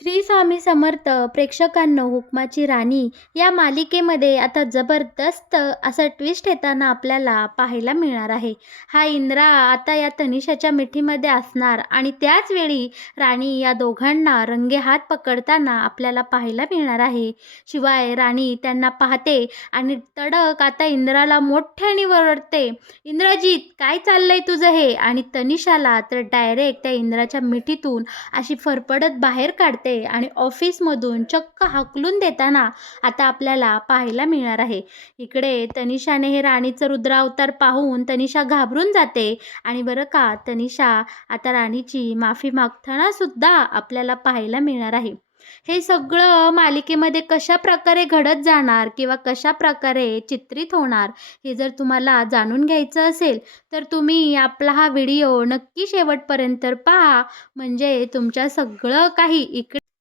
श्री स्वामी समर्थ प्रेक्षकांनो, हुकमाची राणी या मालिकेमध्ये आता जबरदस्त असा ट्विस्ट येताना आपल्याला पाहायला मिळणार आहे. हा इंद्रा आता या तनिषाच्या मिठीमध्ये असणार आणि त्याच वेळी राणी या दोघांना रंगेहात पकडताना आपल्याला पाहायला मिळणार आहे. शिवाय राणी त्यांना पाहते आणि तडक आता इंद्राला मोठ्याने ओरडते, इंद्रजीत काय चाललंय तुझं हे? आणि तनिषाला तर डायरेक्ट त्या इंद्राच्या मिठीतून अशी फरफडत बाहेर काढते आणि ऑफिसमधून चक्क हाकलून देताना आता आपल्याला पाहायला मिळणार आहे. इकडे तनिषाने हे राणीचं रुद्रावतार पाहून तनिषा घाबरून जाते आणि बरं का, तनिषा आता राणीची माफी मागताना सुद्धा आपल्याला पाहायला मिळणार आहे. हे सगळं मालिकेमध्ये कशा प्रकारे घडत जाणार किंवा कशा प्रकारे चित्रित होणार, हे जर तुम्हाला जाणून घ्यायचं असेल तर तुम्ही आपला हा व्हिडिओ नक्की शेवटपर्यंत पहा. म्हणजे तुमच्या सगळं काही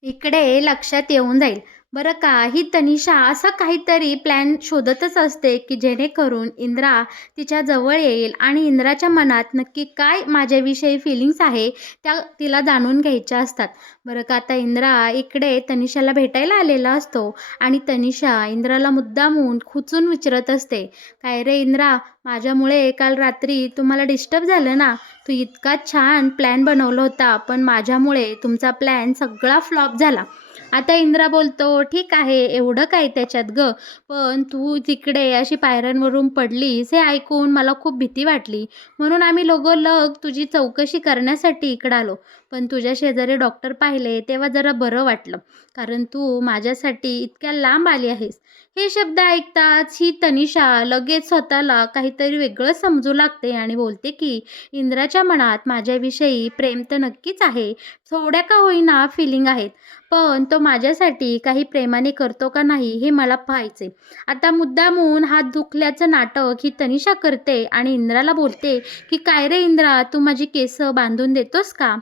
इकडे लक्षात येऊन जाईल. बरं का, ही तनिषा असा काहीतरी प्लॅन शोधतच असते की जेणेकरून इंद्रा तिच्या जवळ येईल आणि इंद्राच्या मनात नक्की काय माझ्याविषयी फिलिंग्स आहे त्या तिला जाणून घ्यायच्या असतात. बरं का, आता इंद्रा इकडे तनिषाला भेटायला आलेला असतो आणि तनिषा इंद्राला मुद्दामून खुचून विचारत असते, काय रे इंद्रा, माझ्यामुळे काल रात्री तुम्हाला डिस्टर्ब झालं ना? तू इतका छान प्लॅन बनवला होता, पण माझ्यामुळे तुमचा प्लॅन सगळा फ्लॉप झाला. आता इंद्रा बोलतो, ठीक आहे, एवढं काय त्याच्यात गं, पण तू तिकडे अशी पायऱ्यांवरून पडलीस हे ऐकून मला खूप भीती वाटली, म्हणून आम्ही लगोलग तुझी चौकशी करण्यासाठी इकडं आलो. पण तुझ्या शेजारी डॉक्टर पाहिले तेव्हा जरा बरं वाटलं, कारण तू माझ्यासाठी इतक्या लांब आली आहेस. हे शब्द ऐकताच ही तनिषा लगेच स्वतःला काहीतरी वेगळं समजू लागते आणि बोलते की इंद्राच्या मनात माझ्याविषयी प्रेम तर नक्कीच आहे, थोड्या का होईना फिलिंग आहेत, पण तो माझ्यासाठी काही प्रेमाने करतो का नाही हे मला पाहायचे. आता मुद्दामून हात दुखल्याचं नाटक ही तनिषा करते आणि इंद्राला बोलते की काय रे इंद्रा, तू माझी केस बांधून देतोस का?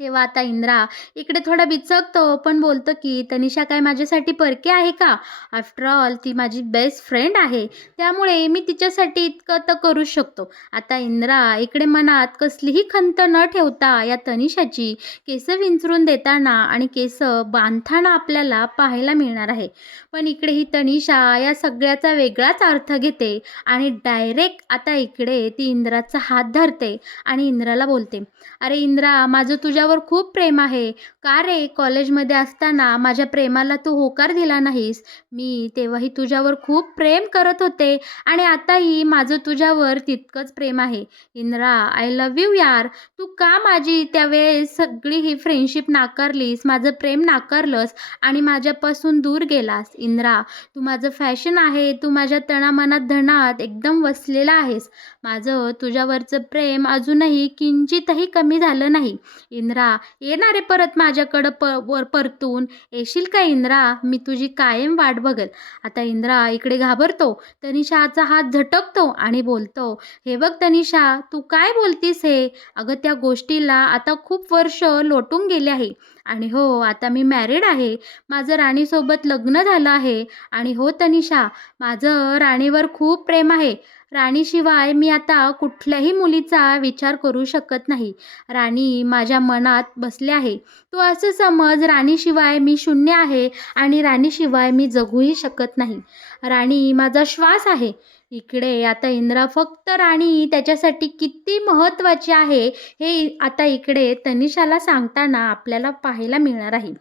तेव्हा आता इंद्रा इकडे थोडा बिचकतो, पण बोलतो की तनिषा काय माझ्यासाठी परके आहे का? आफ्टर ऑल ती माझी बेस्ट फ्रेंड आहे, त्यामुळे मी तिच्यासाठी इतकं तर करू शकतो. आता इंद्रा इकडे मनात कसलीही खंत न ठेवता या तनिषाची केस विंचरून देताना आणि केस बांधताना आपल्याला पाहायला मिळणार आहे. पण इकडे ही तनिषा या सगळ्याचा वेगळाच अर्थ घेते आणि डायरेक्ट आता इकडे ती इंद्राचा हात धरते आणि इंद्राला बोलते, अरे इंद्रा, माझं तुझ्यावर खूप प्रेम आहे. का रे, कॉलेजमध्ये असताना माझ्या प्रेमाला तू होकार दिला नाहीस? मी तेव्हाही तुझ्यावर खूप प्रेम करत होते आणि आताही माझं तुझ्यावर तितकंच प्रेम आहे. इंद्रा, आय लव्ह यू यार. तू का माझी त्यावेळेस सगळी ही फ्रेंडशिप नाकारलीस, माझं प्रेम नाकारलंस आणि माझ्यापासून दूर गेलास? इंद्रा, तू माझं फॅशन आहे, तू माझ्या तणामनात धनात एकदम वसलेला आहेस. माझं तुझ्यावरचं प्रेम अजूनही किंचितही कमी झालं नाही. इंद्रा, येणार आहे परत माझ्याकडं परतून येशील का इंद्रा? मी तुझी कायम वाट बघेल. आता इंद्रा इकडे घाबरतो, तनिषाचा हात झटकतो आणि बोलतो, हे बघ तनिषा, तू काय बोलतीस हे? अगं, त्या गोष्टीला आता खूप वर्ष लोटून गेले आहे आणि हो, आता मी मॅरिड आहे, माझं राणीसोबत लग्न झालं आहे आणि हो तनिषा, माझं राणीवर खूप प्रेम आहे. राणीशिवाय मी आता कुठल्याही मुलीचा विचार करू शकत नाही. राणी माझ्या मनात बसले आहे. तू असं समज, राणीशिवाय मी शून्य आहे आणि राणीशिवाय मी जगूही शकत नाही. राणी माझा श्वास आहे. इकडे आता इंद्रा फक्त राणी त्याच्यासाठी किती महत्त्वाची आहे हे आता इकडे तनिषाला सांगताना आपल्याला पाहायला मिळणार आहे.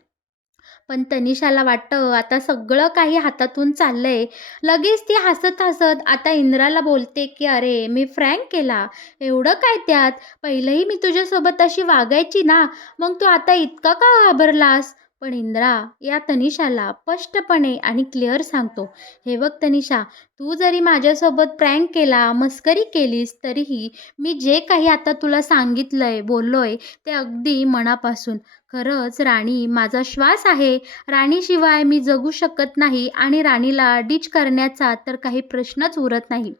पण तनिषाला वाटतं आता सगळं काही हातातून चाललंय. लगेच ती हसत-हसत आता इंद्राला बोलते की अरे, मी फ्रँक केला. एवढं काय त्यात? पहिलंही मी तुझ्यासोबत अशी वागायची ना, मग तू आता इतका का घाबरलास? पण इंद्रा या तनिषाला स्पष्टपणे आणि क्लिअर सांगतो, हे बघ तनिषा, तू जरी माझ्यासोबत प्रँक केला, मस्करी केलीस, तरीही मी जे काही आता तुला सांगितलंय, बोललोय ते अगदी मनापासून. खरंच राणी माझा श्वास आहे. राणीशिवाय मी जगू शकत नाही आणि राणीला डिच करण्याचा तर काही प्रश्नच उरत नाही.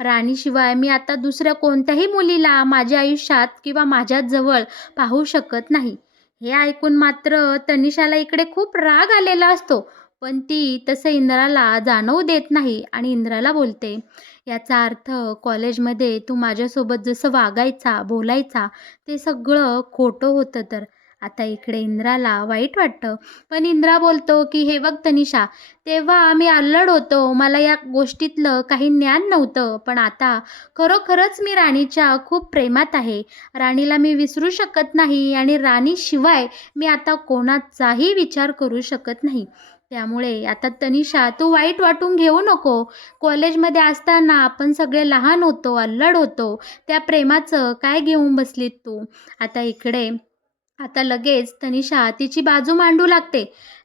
राणीशिवाय मी आता दुसऱ्या कोणत्याही मुलीला माझ्या आयुष्यात किंवा माझ्याच जवळ पाहू शकत नाही. हे ऐकून मात्र तनिषाला इकडे खूप राग आलेला असतो. पण ती तसं इंद्राला जाणवू देत नाही आणि इंद्राला बोलते, याचा अर्थ कॉलेजमध्ये तू माझ्यासोबत जसं वागायचा, बोलायचा ते सगळं खोटं होतं तर. आता इकडे इंद्राला वाईट वाटतं. पण इंद्रा बोलतो, की "हे बघ तनिषा, तेव्हा मी अल्लड होतो. मला या गोष्टीतलं काही ज्ञान नव्हतं. पण आता खरोखरच मी राणीच्या खूप प्रेमात आहे. राणीला मी विसरू शकत नाही आणि राणीशिवाय मी आता कोणाचाही विचार करू शकत नाही. त्यामुळे आता तनिषा तू वाईट वाटून घेऊ नको. कॉलेजमध्ये असताना आपण सगळे लहान होतो, अल्लड होतो. त्या प्रेमाचं काय घेऊन बसलीत तू?" आता इकडे आता लगेच तनिषा तिची बाजू मांडू लागते.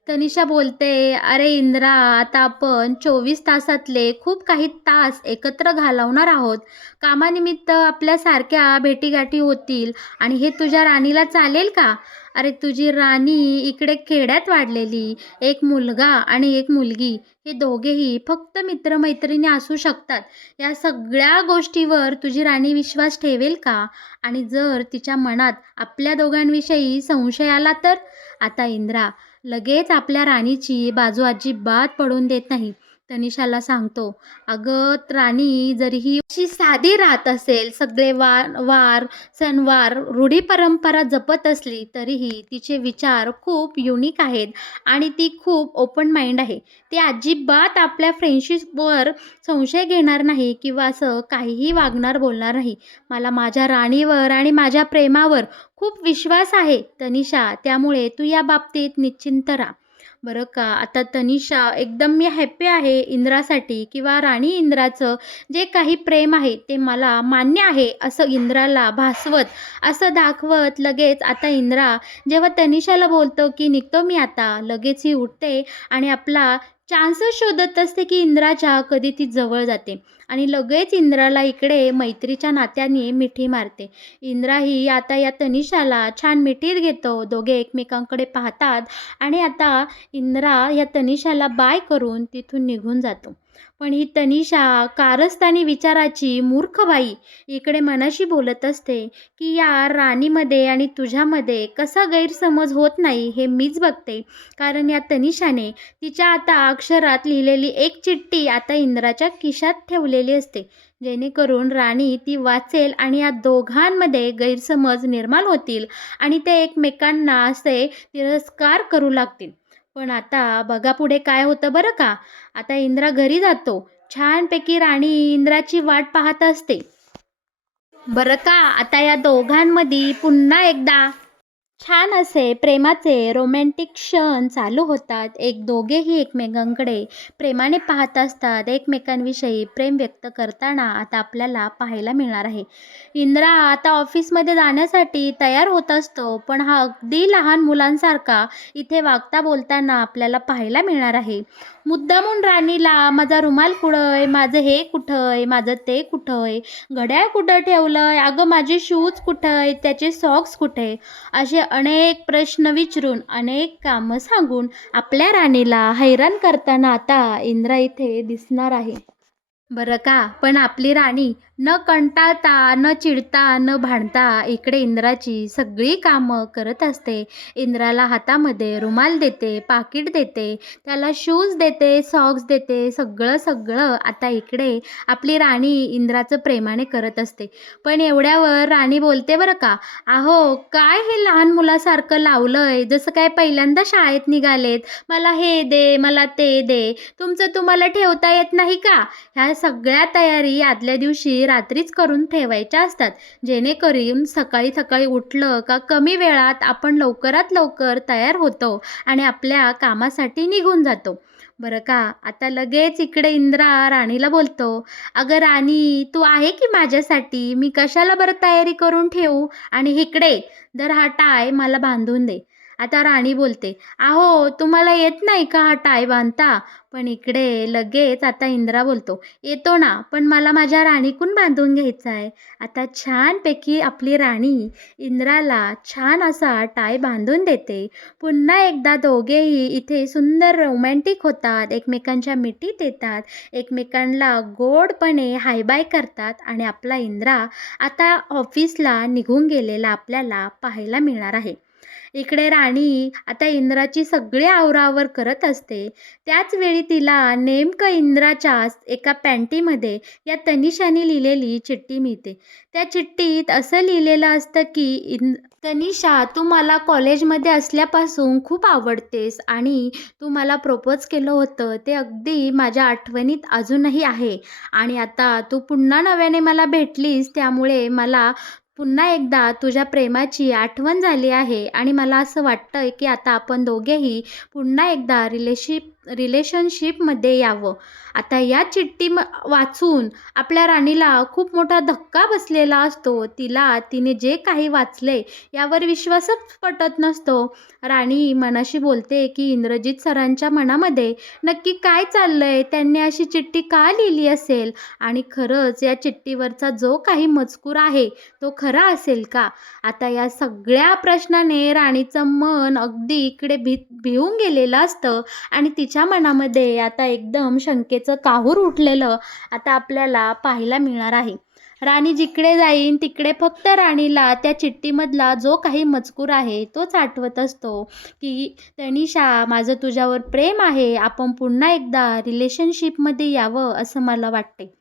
तनिषा बोलते, "अरे इंद्रा, आता आपण 24 तासातले खूप काही तास एकत्र घालवणार आहोत. कामानिमित्त आपल्या सारख्या भेटीगाठी होतील आणि हे तुझ्या राणीला चालेल का? अरे तुझी राणी इकडे खेड्यात वाढलेली, एक मुलगा आणि एक मुलगी, हे दोघेही फक्त मित्र असू शकतात. या सगळ्या गोष्टीवर तुझी राणी विश्वास ठेवेल का? आणि जर तिच्या मनात आपल्या दोघांविषयी संशय आला तर?" आता इंद्रा लगेच आपल्या राणीची बाजू अजिबात पडून देत नाही. तनिषाला सांगतो, "अगं राणी, जरी ही अशी साधी राहत असेल, सगळे वार, सणवार, रूढी परंपरा जपत असली, तरीही तिचे विचार खूप युनिक आहेत आणि ती खूप ओपन माइंड आहे. ती अजिबात आपल्या फ्रेंडशिपवर संशय घेणार नाही किंवा असं काहीही वागणार, बोलणार नाही. मला माझ्या राणीवर आणि माझ्या प्रेमावर खूप विश्वास आहे तनिषा, त्यामुळे तू या बाबतीत निश्चिंत राहा." बरं का, आता तनिषा एकदम मी हॅपी आहे इंद्रासाठी किंवा राणी इंद्राचं जे काही प्रेम आहे ते मला मान्य आहे असं इंद्राला भासवत, असं दाखवत लगेच आता इंद्रा जेव्हा तनिषाला बोलतो, की "निघतो मी आता." लगेच ही उठते आणि आपला चान्सच शोधत असते, की इंद्राच्या कधी ती जवळ जाते आणि लगेच इंद्राला इकडे मैत्रीच्या नात्याने मिठी मारते. इंद्रा ही आता या तनिषाला छान मिठीत घेतो. दोघे एकमेकांकडे पाहतात आणि आता इंद्रा या तनिषाला बाय करून तिथून निघून जातो. पण ही तनिषा कारस्थानी विचाराची मूर्ख बाई इकडे मनाशी बोलत असते, की "या राणीमध्ये आणि तुझ्यामध्ये कसा गैरसमज होत नाही हे मीच बघते." कारण या तनिषाने तिच्या आता अक्षरात लिहिलेली एक चिठ्ठी आता इंद्राच्या खिशात ठेवलेली असते. जेणेकरून राणी ती वाचेल आणि या दोघांमध्ये गैरसमज निर्माण होतील आणि ते एकमेकांना असे तिरस्कार करू लागतील. पण आता बघा पुढे काय होतं बरं का. आता इंद्रा घरी जातो. छानपैकी राणी इंद्राची वाट पाहत असते. बरं का, आता या दोघांमध्ये पुन्हा एकदा छान असे प्रेमाचे रोमॅन्टिक क्षण चालू होतात. दोघेही एकमेकांकडे प्रेमाने पाहत असतात. एकमेकांविषयी प्रेम व्यक्त करताना आता आपल्याला पाहायला मिळणार आहे. इंद्रा आता ऑफिसमध्ये जाण्यासाठी तयार होत असतो. पण हा अगदी लहान मुलांसारखा इथे वागता बोलताना आपल्याला पाहायला मिळणार आहे. मुद्दामून राणीला "माझा रुमाल कुठं आहे? माझं हे कुठं आहे? माझं ते कुठं आहे? घड्याळ कुठं ठेवलंय? अगं माझे शूज कुठं आहे? त्याचे सॉक्स कुठे?" असे अनेक प्रश्न विचारून, अनेक कामं सांगून आपल्या राणीला हैराण करताना आता इंद्रा इथे दिसणार आहे. बरं का, पण आपली राणी न कंटाळता, न चिडता, न भांडता इकडे इंद्राची सगळी कामं करत असते. इंद्राला हातामध्ये रुमाल देते, पाकीट देते, त्याला शूज देते, सॉक्स देते, सगळं सगळं आता इकडे आपली राणी इंद्राचं प्रेमाने करत असते. पण एवढ्यावर राणी बोलते बरं का, "अहो काय हे लहान मुलासारखं लावलंय, जसं काय पहिल्यांदा शाळेत निघालेत. मला हे दे, मला ते दे. तुमचं तुम्हाला ठेवता येत नाही का?" ह्या सगळ्या तयारी आदल्या दिवशी रात्रीच करून ठेवायच्या असतात. जेणेकरून सकाळी सकाळी उठलं का कमी वेळात आपण लवकरात लवकर तयार होतो आणि आपल्या कामासाठी निघून जातो. बरं का, आता लगेच इकडे इंद्रा राणीला बोलतो, "अगं राणी, तू आहे की माझ्यासाठी? मी कशाला बरं तयारी करून ठेवू? आणि इकडे धर हा टाय मला बांधून दे." आता राणी बोलते, "अहो तुम्हाला येत नाही का हा टाय बांधता?" पण इकडे लगेच आता इंद्रा बोलतो, "येतो ना, पण मला माझ्या राणीकडून बांधून घ्यायचा आहे." आता छानपैकी आपली राणी इंद्राला छान असा टाय बांधून देते. पुन्हा एकदा दोघेही इथे सुंदर रोमॅन्टिक होतात, एकमेकांच्या मिठीत येतात, एकमेकांना गोडपणे हाय बाय करतात आणि आपला इंद्रा आता ऑफिसला निघून गेलेला आपल्याला पाहायला मिळणार आहे. इकडे राणी आता इंद्राची सगळी आवराआवर करत असते. त्याच वेळी तिला नेमकं इंद्राच्याच एका पॅन्टीमध्ये या तनिषाने लिहिलेली चिठ्ठी मिळते. त्या चिठ्ठीत असं लिहिलेलं असतं की तनिषा, तू मला कॉलेजमध्ये असल्यापासून खूप आवडतेस आणि तू मला प्रपोज केलं होतं ते अगदी माझ्या आठवणीत अजूनही आहे. आणि आता तू पुन्हा नव्याने मला भेटलीस त्यामुळे मला पुन्हा एकदा तुझ्या प्रेमाची आठवण झाली आहे आणि मला असं वाटतंय की आता आपण दोघेही पुन्हा एकदा रिलेशनशिपमध्ये यावं. आता या चिठ्ठी वाचून आपल्या राणीला खूप मोठा धक्का बसलेला असतो. तिने जे काही वाचले यावर विश्वासच पटत नसतो. राणी मनाशी बोलते की इंद्रजित सरांच्या मनामध्ये नक्की काय चाललंय, त्यांनी अशी चिठ्ठी का लिहिली असेल आणि खरंच या चिठ्ठीवरचा जो काही मजकूर आहे तो खरा असेल का? आता या सगळ्या प्रश्नाने राणीचं मन अगदी इकडे भिवून गेलेलं असतं आणि तिच्या मनामध्ये आता एकदम शंकेचं काहूर उठलेलं आता आपल्याला पाहायला मिळणार आहे. राणी जिकडे जाईन तिकडे फक्त राणीला त्या चिठ्ठीमधला जो काही मजकूर आहे तोच आठवत असतो की तनिषा, माझं तुझ्यावर प्रेम आहे, आपण पुन्हा एकदा रिलेशनशिपमध्ये यावं असं मला वाटते.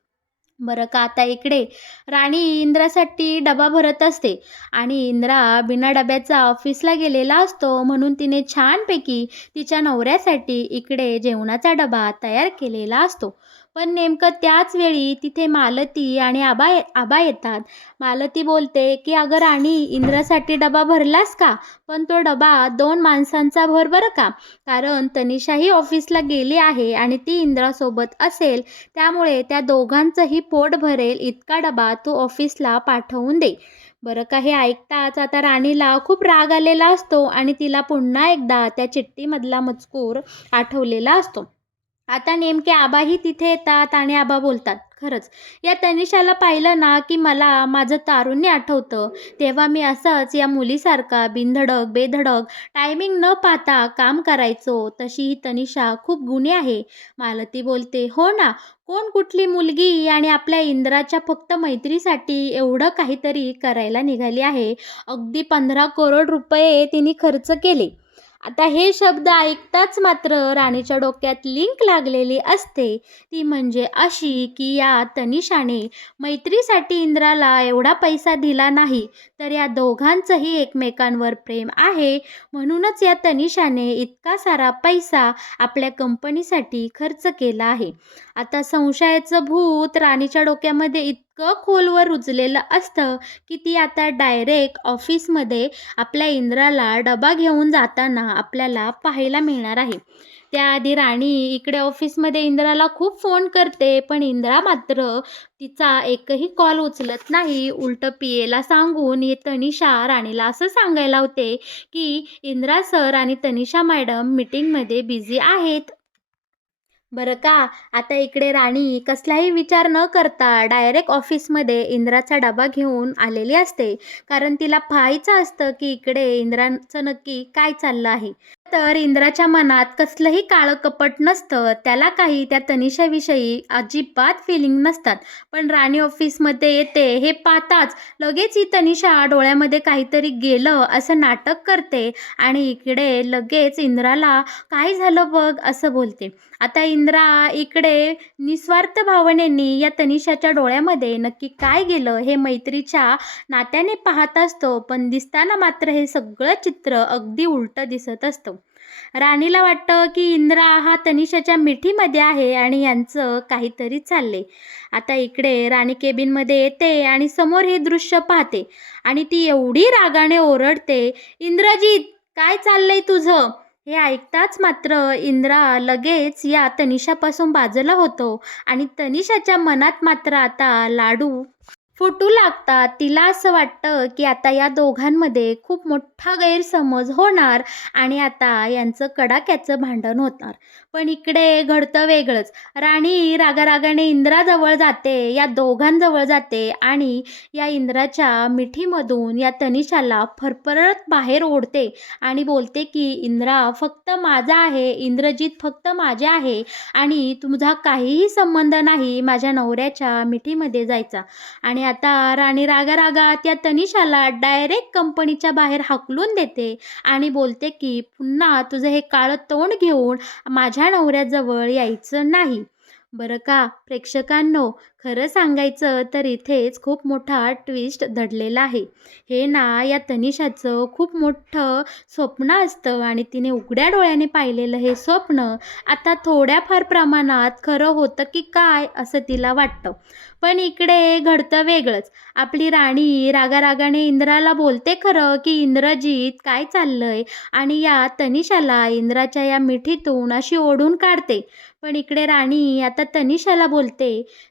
बरं का, आता इकडे राणी इंद्रासाठी डबा भरत असते आणि इंद्रा बिना डब्याचा ऑफिसला गेलेला असतो म्हणून तिने छानपैकी तिच्या नवऱ्यासाठी इकडे जेवणाचा डबा तयार केलेला असतो. पण नेमकं त्याच वेळी तिथे मालती आणि आबा आबा येतात. मालती बोलते की अगं राणी, इंद्रासाठी डबा भरलास का? पण तो डबा 2 माणसांचा भर बरं का, कारण तनिषाही ऑफिसला गेली आहे आणि ती इंद्रासोबत असेल त्यामुळे त्या दोघांचंही पोट भरेल इतका डबा तू ऑफिसला पाठवून दे. बरं का, हे ऐकताच आता राणीला खूप राग आलेला असतो आणि तिला पुन्हा एकदा त्या चिठ्ठीमधला मजकूर आठवलेला असतो. आता नेमके आबाही तिथे येतात आणि आबा बोलतात, खरंच या तनिषाला पाहिलं ना की मला माझं तारुण्य आठवतं. तेव्हा मी असंच या मुलीसारखा बिनधडक बेधडक टायमिंग न पाहता काम करायचो. तशी ही तनिषा खूप गुणी आहे. मालती बोलते, हो ना, कोण कुठली मुलगी आणि आपल्या इंद्राच्या फक्त मैत्रीसाठी एवढं काहीतरी करायला निघाली आहे. अगदी 15 करोड रुपये तिने खर्च केले. आता हे शब्द ऐकताच मात्र राणीच्या डोक्यात लिंक लागलेली असते. ती म्हणजे अशी की या तनिषाने मैत्रीसाठी इंद्राला एवढा पैसा दिला नाही, तर या दोघांचंही एकमेकांवर प्रेम आहे म्हणूनच या तनिषाने इतका सारा पैसा आपल्या कंपनीसाठी खर्च केला आहे. आता संशयाचं भूत राणीच्या डोक्यामध्ये इतकं खोलवर रुजलेलं असतं की ती आता डायरेक्ट ऑफिसमध्ये आपल्या इंद्राला डबा घेऊन जाताना आपल्याला पाहायला मिळणार आहे. त्याआधी राणी इकडे ऑफिसमध्ये इंद्राला खूप फोन करते, पण इंद्रा मात्र तिचा एकही कॉल उचलत नाही. उलटं पियेला सांगून तनिषा राणीला असं सांगायला होते की इंद्रा सर आणि तनिषा मॅडम मीटिंगमध्ये बिझी आहेत. बरं का, आता इकडे राणी कसलाही विचार न करता डायरेक्ट ऑफिसमध्ये इंद्राचा डबा घेऊन आलेली असते. कारण तिला पाहायचं असतं की इकडे इंद्राचं नक्की काय चाललं आहे. तर इंद्राच्या मनात कसलंही काळं कपट नसतं. त्याला काही त्या तनिषाविषयी अजिबात फिलिंग नसतात. पण राणी ऑफिसमध्ये येते हे पाहताच लगेच ही तनिषा डोळ्यामध्ये काहीतरी गेलं असं नाटक करते आणि इकडे लगेच इंद्राला काय झालं बघ असं बोलते. आता इंद्रा इकडे निस्वार्थ भावनेनी या तनिषाच्या डोळ्यामध्ये नक्की काय गेलं हे मैत्रीच्या नात्याने पाहत असतो, पण दिसताना मात्र हे सगळं चित्र अगदी उलटं दिसत असतं. राणीला वाटतं की इंद्रा हा तनिषाच्या मिठीमध्ये आहे आणि यांचं काहीतरी चालले. आता इकडे राणी केबिनमध्ये येते आणि समोर हे दृश्य पाहते आणि ती एवढी रागाने ओरडते, इंद्रजीत, काय चाललंय तुझं? हे ऐकताच मात्र इंद्रा लगेच या तनिषापासून बाजूला होतो आणि तनिषाच्या मनात मात्र आता लाडू फुटू लागतात. तिला असं वाटतं की आता या दोघांमध्ये खूप मोठा गैरसमज होणार आणि आता यांचं कडाक्याचं भांडण होणार. पण इकडे घडतं वेगळंच. राणी रागारागाने इंद्राजवळ जाते, या दोघांजवळ जाते आणि या इंद्राच्या मिठीमधून या तनिषाला फरफरत बाहेर ओढते आणि बोलते की इंद्रा फक्त माझा आहे, इंद्रजीत फक्त माझे आहे आणि तुझा काहीही संबंध नाही माझ्या नवऱ्याच्या मिठीमध्ये जायचा. आणि आता राणी रागारागात या तनिषाला डायरेक्ट कंपनीच्या बाहेर हाकलून देते आणि बोलते की पुन्हा तुझं हे काळं तोंड घेऊन माझ्या नवऱ्याजवळ यायचं नाही. बरं का प्रेक्षकांनो, खरं सांगायचं तर इथेच खूप मोठा ट्विस्ट दडलेला आहे. हे ना या तनिषाचं खूप मोठं स्वप्न असतं आणि तिने उघड्या डोळ्याने पाहिलेलं हे स्वप्न आता थोड्याफार प्रमाणात खरं होतं की काय असं तिला वाटतं. पण इकडे घडतं वेगळंच. आपली राणी रागारागाने इंद्राला बोलते खरं की इंद्रजीत काय चाललंय, आणि या तनिषाला इंद्राच्या या मिठीतून अशी ओढून काढते. पण इकडे राणी आता तनिषाला बोलते,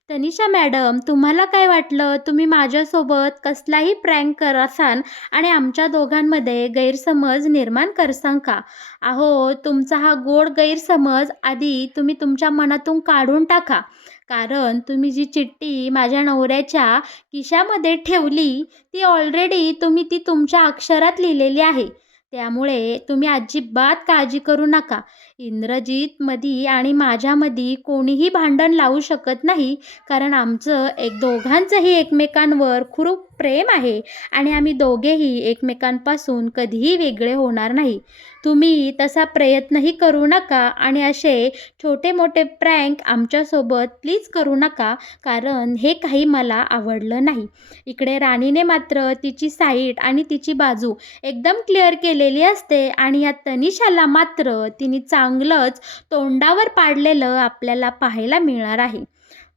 "तनिषा मॅडम, तुम्हाला काय वाटलं? तुम्ही माझ्यासोबत कसलाही प्रँक करासान आणि आमच्या दोघांमध्ये गैरसमज निर्माण करसाल का? अहो, तुमचा हा गोड गैरसमज आधी तुम्ही तुमच्या मनातून काढून टाका. कारण तुम्ही जी चिठ्ठी माझ्या नवऱ्याच्या खिशामध्ये ठेवली, ती ऑलरेडी तुम्ही ती तुमच्या अक्षरात लिहिलेली आहे. त्यामुळे तुम्ही अजिबात काळजी करू नका. इंद्रजीतमध्ये आणि माझ्यामध्ये कोणीही भांडण लावू शकत नाही, कारण आमचं दोघांचंही एकमेकांवर खूप प्रेम आहे आणि आम्ही दोघेही एकमेकांपासून कधीही वेगळे होणार नाही. तुम्ही तसा प्रयत्नही करू नका आणि असे छोटे-मोठे प्रँक आमच्यासोबत प्लीज करू नका, कारण हे काही मला आवडलं नाही." इकडे राणीने मात्र तिची साईड आणि तिची बाजू एकदम क्लिअर केलेली असते आणि या तनिषाला मात्र तिने चांगलंच तोंडावर पाडलेलं आपल्याला पाहायला मिळणार आहे.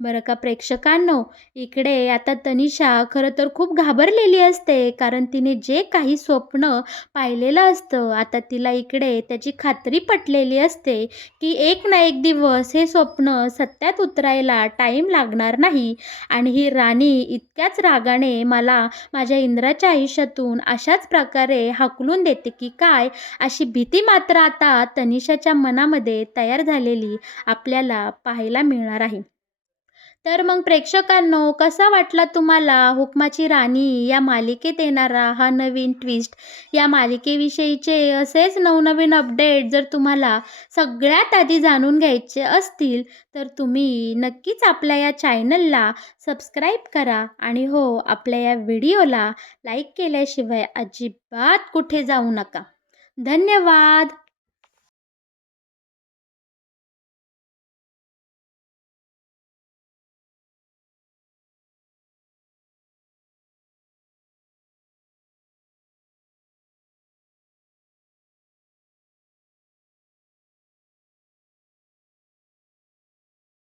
बरं का प्रेक्षकांनो, इकडे आता तनिषा खरं तर खूप घाबरलेली असते, कारण तिने जे काही स्वप्न पाहिलेलं असतं, आता तिला इकडे त्याची खात्री पटलेली असते की एक ना एक दिवस हे स्वप्न सत्यात उतरायला टाईम लागणार नाही आणि ही राणी इतक्याच रागाने मला माझ्या इंद्राच्या आयुष्यातून अशाच प्रकारे हाकलून देते की काय, अशी भीती मात्र आता तनिषाच्या मनामध्ये तयार झालेली आपल्याला पाहायला मिळणार आहे. तर मग प्रेक्षकांनो, कसा वाटला तुम्हाला हुकमाची राणी या मालिकेत येणारा हा नवीन ट्विस्ट? या मालिकेविषयीचे असेच नवनवीन अपडेट जर तुम्हाला सगळ्यात आधी जाणून घ्यायचे असतील, तर तुम्ही नक्कीच आपल्या या चॅनलला सबस्क्राईब करा आणि हो, आपल्या या व्हिडिओला लाईक केल्याशिवाय अजिबात कुठे जाऊ नका. धन्यवाद.